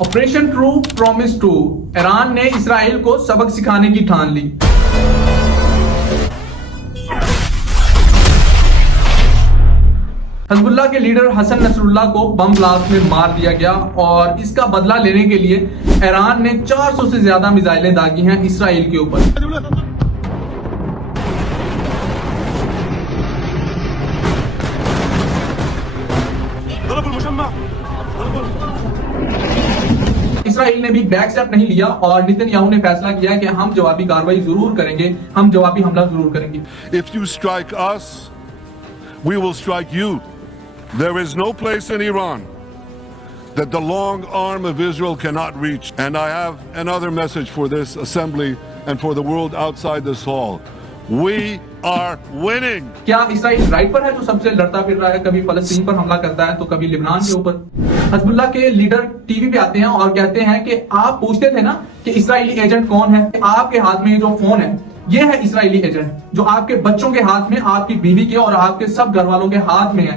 Operation true promise two, Iran ने Israel को सबक सिखाने की ठान ली। हिजबुल्लाह के लीडर हसन नसरुल्लाह को बम ब्लास्ट में मार दिया गया और इसका बदला लेने के लिए ईरान ने 400 से ज्यादा मिसाइलें दागी हैं इसराइल के ऊपर। इसराइल ने भी बैक स्टेप नहीं लिया और नेतन्याहू ने फैसला किया कि हम जवाबी कार्रवाई जरूर करेंगे, हम जवाबी हमला जरूर करेंगे। If you strike us, we will strike you. There is no place in Iran that the long arm of Israel cannot reach. And I have another message for this assembly and for the world outside this hall. We are winning. क्या Israel right पर है जो सबसे लड़ता फिर रहा है, कभी फलस्तीन पर हमला करता है तो कभी लिबनान के ऊपर। हिजबुल्लाह के लीडर टीवी पे आते हैं और कहते हैं कि आप पूछते थे ना कि इस्राएली एजेंट कौन है, आपके हाथ में जो फोन है ये है इस्राएली एजेंट, जो आपके बच्चों के हाथ में, आपकी बीवी के और आपके सब घर वालों के हाथ में है,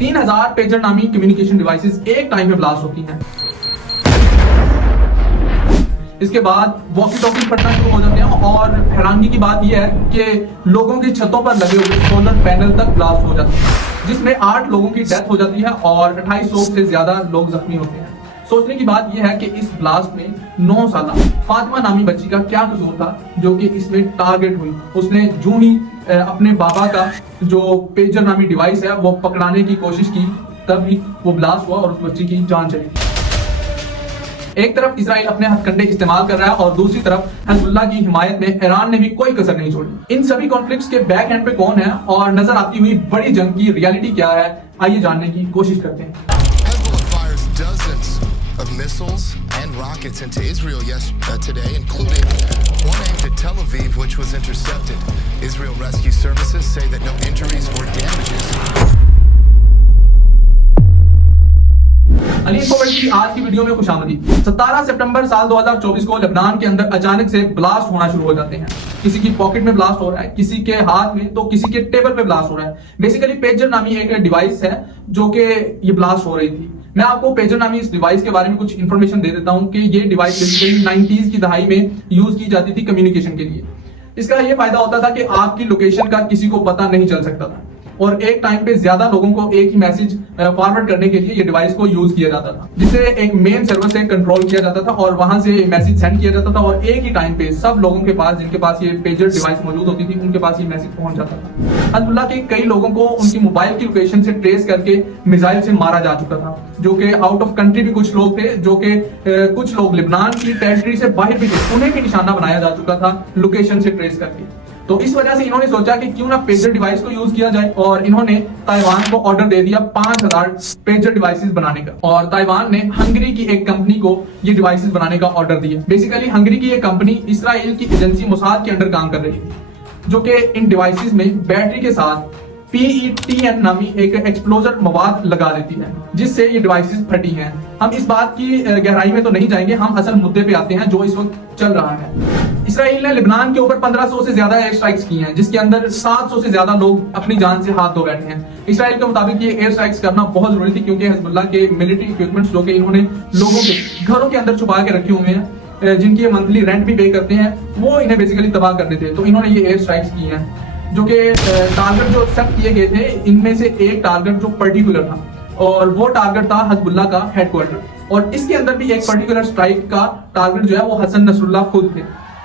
3000 पेजर नामी कम्युनिकेशन डिवाइसेस एक टाइम में ब्लास्ट होती हैं। इसके बाद वॉकी टॉकी फटना शुरू हो जाते हैं और हैरानगी की बात यह है कि लोगों की छतों पर लगे हुए सोलर पैनल तक ब्लास्ट हो जाते हैं, जिसमें 8 लोगों की डेथ हो जाती है और 2800 से ज्यादा लोग जख्मी होते हैं। सोचने की बात यह है कि इस ब्लास्ट में 9 साल फातिमा नामी बच्ची का क्या कसूर था जो कि इसमें टारगेट हुई। उसने जूं ही अपने बाबा का जो पेजर नामी डिवाइस है वो पकड़ाने की कोशिश की, तभी वो ब्लास्ट हुआ और उस बच्ची की जान चली गई। एक तरफ इसराइल अपने हथकंडे इस्तेमाल कर रहा है और दूसरी तरफ हिजबुल्लाह की हिमायत में ईरान ने भी कोई कसर नहीं छोड़ी। इन सभी कॉन्फ्लिक्ट्स के बैक एंड पे कौन है और नजर आती हुई बड़ी जंग की रियलिटी क्या है, आइए जानने की कोशिश करते हैं। Of missiles and rockets into Israel today, including one aimed at Tel Aviv, which was intercepted. Israel Rescue Services say that no injuries or damages. Ali info world की आज की वीडियो में खुशामदी। 17 सितंबर साल 2024 को लेबनान के अंदर अचानक से ब्लास्ट होना शुरू हो जाते हैं। किसी की पॉकेट में ब्लास्ट हो रहा है, किसी के हाथ में, तो किसी के टेबल पे ब्लास्ट हो रहा है। बेसिकली पेजर नामी एक डिवाइस है जो कि ये ब्लास्ट हो रही थी। मैं आपको पेजर नामी इस डिवाइस के बारे में कुछ इंफॉर्मेशन दे देता हूं कि ये डिवाइस बेसिकली 90s की दहाई में यूज की जाती थी कम्युनिकेशन के लिए। इसका ये फायदा होता था कि आपकी लोकेशन का किसी को पता नहीं चल सकता था और एक टाइम पे ज्यादा लोगों को एक ही मैसेज फॉरवर्ड करने के लिए ये डिवाइस को यूज किया जाता था, जिसे एक मेन सर्वर से कंट्रोल किया जाता था और वहां से मैसेज सेंड किया जाता था और एक ही टाइम पे सब लोगों के पास, जिनके पास ये पेजर डिवाइस मौजूद होती थी, उनके पास ये मैसेज पहुंच जाता था। हिजबुल्लाह के कई लोगों को उनकी मोबाइल की लोकेशन से ट्रेस करके मिसाइल से मारा जा चुका था, जो कि आउट ऑफ कंट्री भी कुछ लोग थे, जो कि कुछ लोग लिबनान की टेरिटरी से बाहर भी थे, उन्हें भी निशाना बनाया जा चुका था लोकेशन से ट्रेस करके। तो इस वजह से इन्होंने सोचा कि क्यों ना पेजर डिवाइस को यूज किया जाए और इन्होंने ताइवान को ऑर्डर दे दिया 5000 पेजर डिवाइसेस बनाने का। और ताइवान ने हंगरी की एक कंपनी को ये डिवाइसेस बनाने का ऑर्डर दिया। बेसिकली हंगरी की एक कंपनी इसराइल की एजेंसी मोसाद के अंडर काम कर रही थी, जो कि इन डिवाइसेस में बैटरी के साथ PETN नामी एक एक्सप्लोजर मवाद लगा देती है, जिससे ये डिवाइसेस फटी हैं। हम इस बात की गहराई में तो नहीं जाएंगे, हम असल मुद्दे पे आते हैं जो इस वक्त चल रहा है। इसराइल ने लिबनान के ऊपर 1500 से ज्यादा एयर स्ट्राइक्स की हैं, जिसके अंदर 700 से ज्यादा लोग अपनी जान से हाथ धो बैठे हैं। इसराइल के मुताबिक ये एयर स्ट्राइक्स करना बहुत जरूरी थी, क्योंकि हिजबुल्लाह के मिलिट्री इक्विपमेंट्स जो कि इन्होंने लोगों के घरों के अंदर छुपा के रखे हुए हैं, जिनकी ये मंथली रेंट भी पे करते हैं, वो इन्हें बेसिकली तबाह करने थे। तो इन्होंने ये एयर स्ट्राइक्स की हैं, जो कि टारगेट जो सेट किए गए थे, इनमें से एक टारगेट जो पर्टिकुलर था और वो टारगेट था हिजबुल्लाह का हेडक्वार्टर, और इसके अंदर भी एक पर्टिकुलर स्ट्राइक का टारगेट जो है वो हसन नसरुल्लाह खुद थे।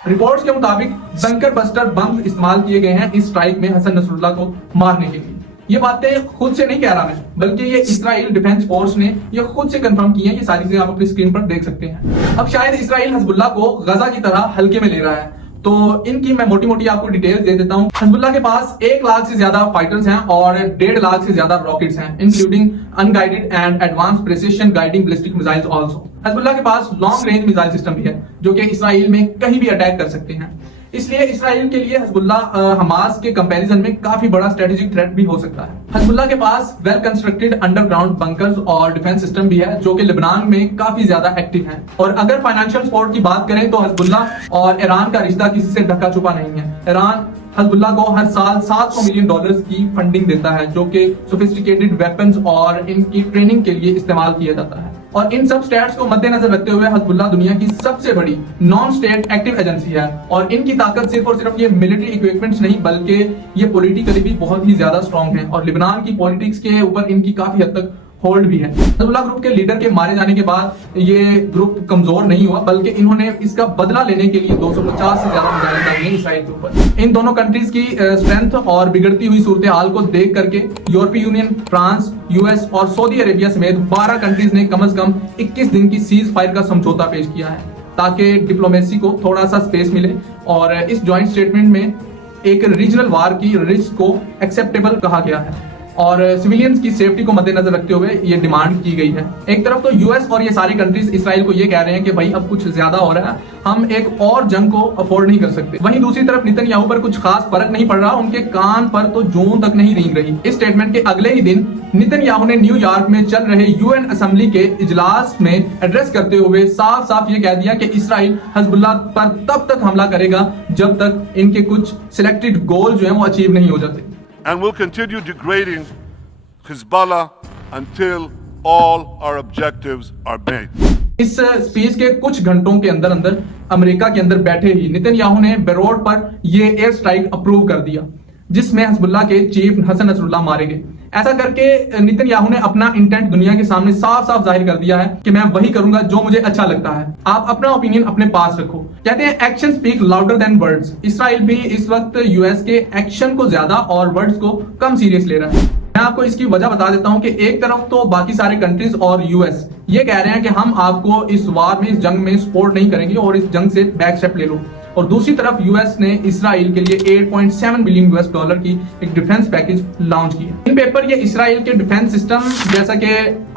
रिपोर्ट्स के मुताबिक बंकर बस्टर बम इस्तेमाल किए गए हैं इस स्ट्राइक में हसन नसरुल्लाह को मारने के लिए। ये बातें खुद से नहीं कह रहा मैं, बल्कि ये इसराइल डिफेंस फोर्स ने ये खुद से कंफर्म की है। ये सारी चीजें आप अपनी स्क्रीन पर देख सकते हैं। अब शायद इसराइल हिजबुल्लाह को गजा की तरह हल्के में ले रहा है, तो इनकी मैं मोटी मोटी आपको डिटेल्स दे देता हूं। हिजबुल्लाह के पास 1 लाख से ज्यादा फाइटर्स हैं और 1.5 लाख से ज्यादा रॉकेट्स हैं, including unguided and advance precision guiding ballistic missiles also. Hezbollah के पास लॉन्ग रेंज मिसाइल सिस्टम भी है, जो कि इसराइल में कहीं भी अटैक कर सकते हैं। इसलिए इसराइल के लिए हिजबुल्लाह हमास के कंपैरिजन में काफी बड़ा स्ट्रेटेजिक थ्रेट भी हो सकता है। हिजबुल्लाह के पास वेल कंस्ट्रक्टेड अंडरग्राउंड बंकर्स और डिफेंस सिस्टम भी है, जो कि लेबनान में काफी ज्यादा एक्टिव हैं। और अगर फाइनेंशियल सपोर्ट की बात करें तो हिजबुल्लाह और ईरान का रिश्ता किसी से ढका छुपा नहीं है। ईरान हजबुल्लाह को हर साल $700 मिलियन की फंडिंग देता है, जो कि सोफिस्टिकेटेड वेपन्स और इनकी ट्रेनिंग के लिए इस्तेमाल किया जाता है। और इन सब स्टेट्स को मद्देनजर रखते हुए हजबुल्लाह दुनिया की सबसे बड़ी नॉन स्टेट एक्टिव एजेंसी है और इनकी ताकत सिर्फ और सिर्फ ये मिलिट्री इक्विपमेंट्स नहीं बल्कि ये पॉलिटिकली भी बहुत ही ज्यादा स्ट्रांग है और लिबनान की पॉलिटिक्स के ऊपर इनकी काफी हद तक होल्ड भी है। हजबुल्लाह ग्रुप के लीडर के मारे जाने के बाद ये ग्रुप कमजोर नहीं हुआ बल्कि इन्होंने इसका बदला लेने के लिए 250 से ज्यादा मिसाइलें दागी हैं इसराइल के ऊपर। इन दोनों कंट्रीज की स्ट्रेंथ और बिगड़ती हुई सूरत हाल को देख करके यूरोपीय यूनियन, फ्रांस, यूएस और सऊदी अरेबिया समेत 12 कंट्रीज ने कम से कम 21 दिन की सीज फायर का समझौता पेश किया है ताकि डिप्लोमेसी को थोड़ा सा स्पेस मिले और इस ज्वाइंट स्टेटमेंट में एक रीजनल वार की रिस्क को एक्सेप्टेबल कहा गया है और सिविलियंस की सेफ्टी को मद्देनजर रखते हुए ये डिमांड की गई है। एक तरफ तो यूएस और ये सारी कंट्रीज इसराइल को ये कह रहे हैं कि भाई अब कुछ ज्यादा हो रहा है, हम एक और जंग को अफोर्ड नहीं कर सकते। वहीं दूसरी तरफ नेतन्याहू पर कुछ खास फर्क नहीं पड़ रहा, उनके कान पर तो जून तक नहीं रेंग रही। इस स्टेटमेंट के अगले ही दिन नेतन्याहू ने न्यूयॉर्क में चल रहे यूएन असेंबली के इजलास में एड्रेस करते हुए साफ साफ ये कह दिया कि इसराइल हजबुल्लाह पर तब तक हमला करेगा जब तक इनके कुछ सिलेक्टेड गोल जो है वो अचीव नहीं हो जाते। And will continue degrading Hezbollah until all our objectives are met. इस स्पीच के कुछ घंटों के अंदर अंदर अमेरिका के अंदर बैठे ही नेतन्याहू ने बेरूट पर यह एयर स्ट्राइक अप्रूव कर दिया जिसमें हजबुल्लाह के चीफ हसन नसरुल्लाह मारे गए। ऐसा करके नेतन्याहू ने अपना इंटेंट दुनिया के सामने साफ साफ जाहिर कर दिया है कि मैं वही करूंगा जो मुझे अच्छा लगता है। आप अपना ओपिनियन अपने पास रखो। कहते हैं action speak louder than words. Israel भी इस वक्त यूएस के एक्शन को ज्यादा और वर्ड्स को कम सीरियस ले रहा है। मैं आपको इसकी वजह बता देता हूं कि एक तरफ तो बाकी सारे कंट्रीज और यूएस ये कह रहे हैं कि हम आपको इस वार में, इस जंग में सपोर्ट नहीं करेंगे और इस जंग से बैक स्टेप ले लो, और दूसरी तरफ यूएस ने इसराइल के लिए $8.7 बिलियन की एक डिफेंस पैकेज लॉन्च किया। इन पेपर ये इसराइल के डिफेंस सिस्टम जैसा कि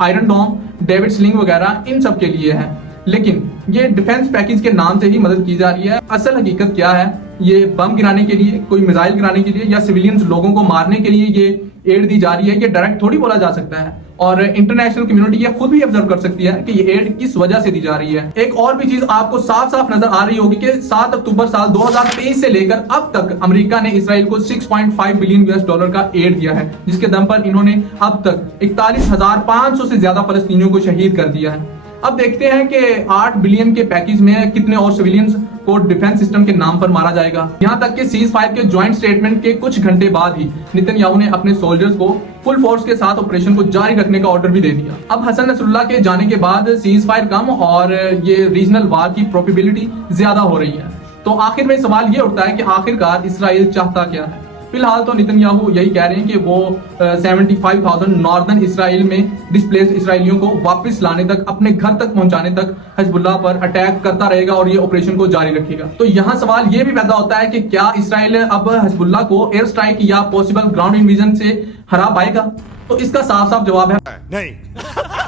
आयरन डोम, डेविड स्लिंग वगैरह इन सब के लिए है, लेकिन ये डिफेंस पैकेज के नाम से ही मदद की जा रही है। असल हकीकत क्या है, ये बम गिराने के लिए, कोई मिसाइल गिराने के लिए या सिविलियंस लोगों को मारने के लिए ये एड दी जा रही है। ये डायरेक्ट थोड़ी बोला जा सकता है और इंटरनेशनल कम्युनिटी ये खुद भी ऑब्जर्व कर सकती है कि ये एड किस वजह से दी जा रही है। एक और भी चीज आपको साफ साफ नजर आ रही होगी कि 7 अक्टूबर साल 2023 से लेकर अब तक अमेरिका ने इसराइल को $6.5 बिलियन का एड दिया है, जिसके दम पर इन्होंने अब तक 41,500 से ज्यादा फलस्तीनियों को शहीद कर दिया है। अब देखते हैं कि 8 बिलियन के पैकेज में कितने और सिविलियंस को डिफेंस सिस्टम के नाम पर मारा जाएगा। यहां तक कि सीज फायर के ज्वाइंट स्टेटमेंट के कुछ घंटे बाद ही नेतन्याहू ने अपने सोल्जर्स को फुल फोर्स के साथ ऑपरेशन को जारी रखने का ऑर्डर भी दे दिया। अब हसन नसरुल्लाह के जाने के बाद सीज फायर कम और ये रीजनल वार की प्रोबेबिलिटी ज्यादा हो रही है। तो आखिर में सवाल ये उठता है कि आखिरकार इसराइल चाहता क्या है। फिलहाल तो नेतन्याहू यही कह रहे हैं कि वो 75,000 नॉर्दर्न इसराइल में डिस्प्लेस्ड इसराइलियों को वापस लाने तक, अपने घर तक पहुंचाने तक हजबुल्लाह पर अटैक करता रहेगा और ये ऑपरेशन को जारी रखेगा। तो यहाँ सवाल ये भी पैदा होता है कि क्या इसराइल अब हजबुल्लाह को एयर स्ट्राइक या पॉसिबल ग्राउंड इन्वेजन से हरा पाएगा? तो इसका साफ साफ जवाब है नहीं।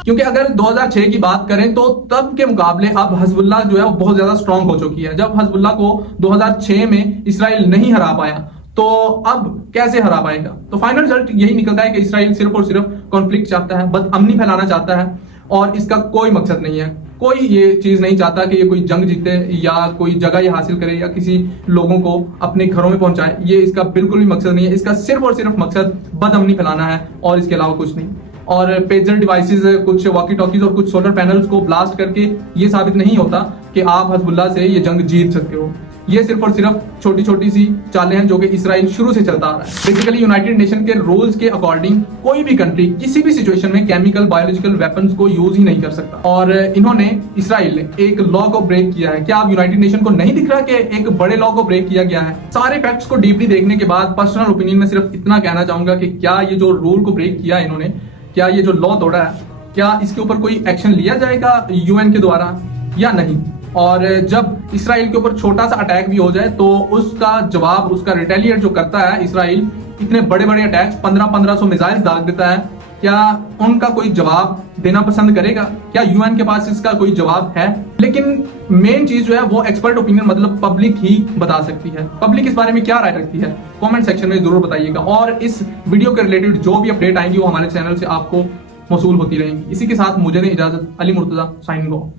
क्योंकि अगर 2006 की बात करें तो तब के मुकाबले अब हजबुल्लाह जो है वो बहुत ज्यादा स्ट्रांग हो चुकी है। जब हजबुल्लाह को 2006 में इसराइल नहीं हरा पाया तो अब कैसे हरा पाएगा? तो फाइनल रिजल्ट यही निकलता है कि इसराइल सिर्फ और सिर्फ कॉन्फ्लिक्ट चाहता है, बदअमनी फैलाना चाहता है और इसका कोई मकसद नहीं है। कोई ये चीज नहीं चाहता कि ये कोई जंग जीते या कोई जगह ये हासिल करे या किसी लोगों को अपने घरों में पहुंचाए। ये इसका बिल्कुल भी मकसद नहीं है। इसका सिर्फ और सिर्फ मकसद बदअमनी फैलाना है और इसके अलावा कुछ नहीं। और पेजर डिवाइसेस, कुछ वॉकी टॉकीज और कुछ सोलर पैनल्स को ब्लास्ट करके ये साबित नहीं होता कि आप हजबुल्लाह से ये जंग जीत सकते हो। ये सिर्फ और सिर्फ छोटी छोटी सी चालें हैं जो कि इसराइल शुरू से चलता आ रहा है। बेसिकली यूनाइटेड नेशन के रूल्स के अकॉर्डिंग कोई भी कंट्री किसी भी सिचुएशन में केमिकल, बायोलॉजिकल वेपन्स को यूज ही नहीं कर सकता। और इन्होंने, इसराइल ने एक लॉ को ब्रेक किया है। क्या अब यूनाइटेड नेशन को नहीं दिख रहा कि एक बड़े लॉ को ब्रेक किया गया है? सारे फैक्ट्स को डीपली देखने के बाद पर्सनल ओपिनियन में सिर्फ इतना कहना चाहूंगा कि क्या ये जो रूल को ब्रेक किया इन्होंने, क्या ये जो लॉ तोड़ा है, क्या इसके ऊपर कोई एक्शन लिया जाएगा यूएन के द्वारा या नहीं? और जब इसराइल के ऊपर छोटा सा अटैक भी हो जाए तो उसका जवाब, उसका रिटेलिएट जो करता है इसराइल, इतने बड़े बड़े अटैक्स, 1500 मिसाइल्स दाग देता है, क्या उनका कोई जवाब देना पसंद करेगा? क्या यूएन के पास इसका कोई जवाब है? लेकिन मेन चीज जो है वो एक्सपर्ट ओपिनियन, मतलब पब्लिक ही बता सकती है। पब्लिक इस बारे में क्या राय रखती है कमेंट सेक्शन में जरूर बताइएगा। और इस वीडियो के रिलेटेड जो भी अपडेट आएंगी वो हमारे चैनल से आपको मौसूल होती रहेंगी। इसी के साथ मुझे दें इजाजत। Ali Murtaza, signing off.